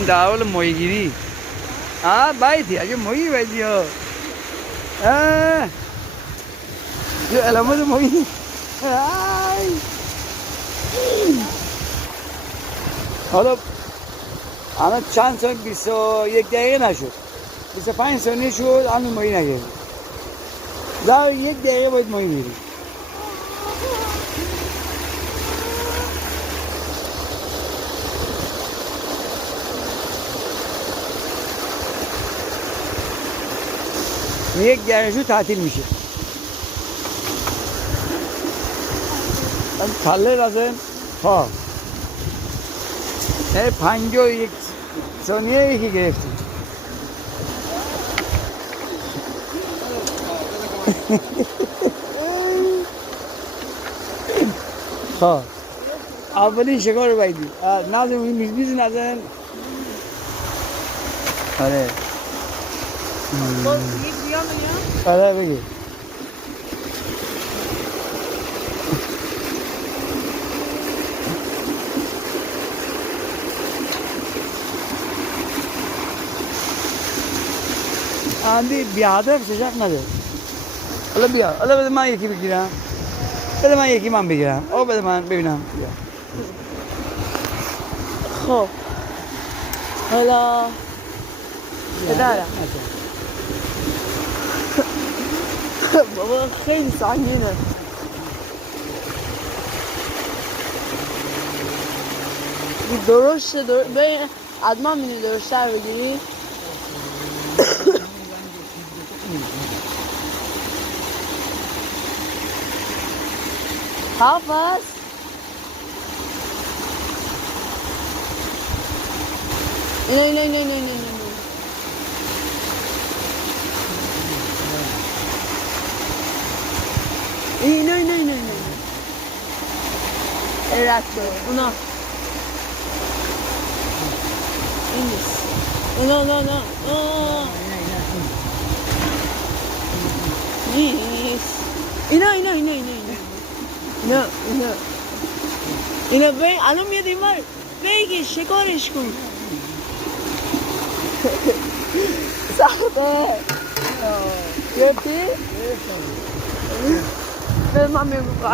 الان در حال ماهیگیری. بایدی اگه ماهی بایدی ها. یه علامت ماهی. حالا الان چند سال 21 دقیقه نشد، 25 ثانیه شد هنوز ماهی نگرفت. در 1 دقیقه باید ماهی بگیریم. یک دقیقه تعطیل میشه. تله لازم ها 51 ثانیه یکی گرفتیم. ها اولین شکار رو بایدی نازم این میز نزن. آره یک بیام بگم؟ آره بگی. آندی بیادر شجاع نده. حالا بیا، حالا بده من یکی بگیرم. بده من یکی من بگیرم. او بده من ببینم. بیا. خب حالا پدرم بابا خیلی سنگینه. درسته ببین حتما میدونی درشتر بگیری. حافظ اینو رد شد اونا این نیست. اونا نیست. اینا ببین الان میاد این بار بگی شکارش کن. سخته گرفتی؟ به من میگو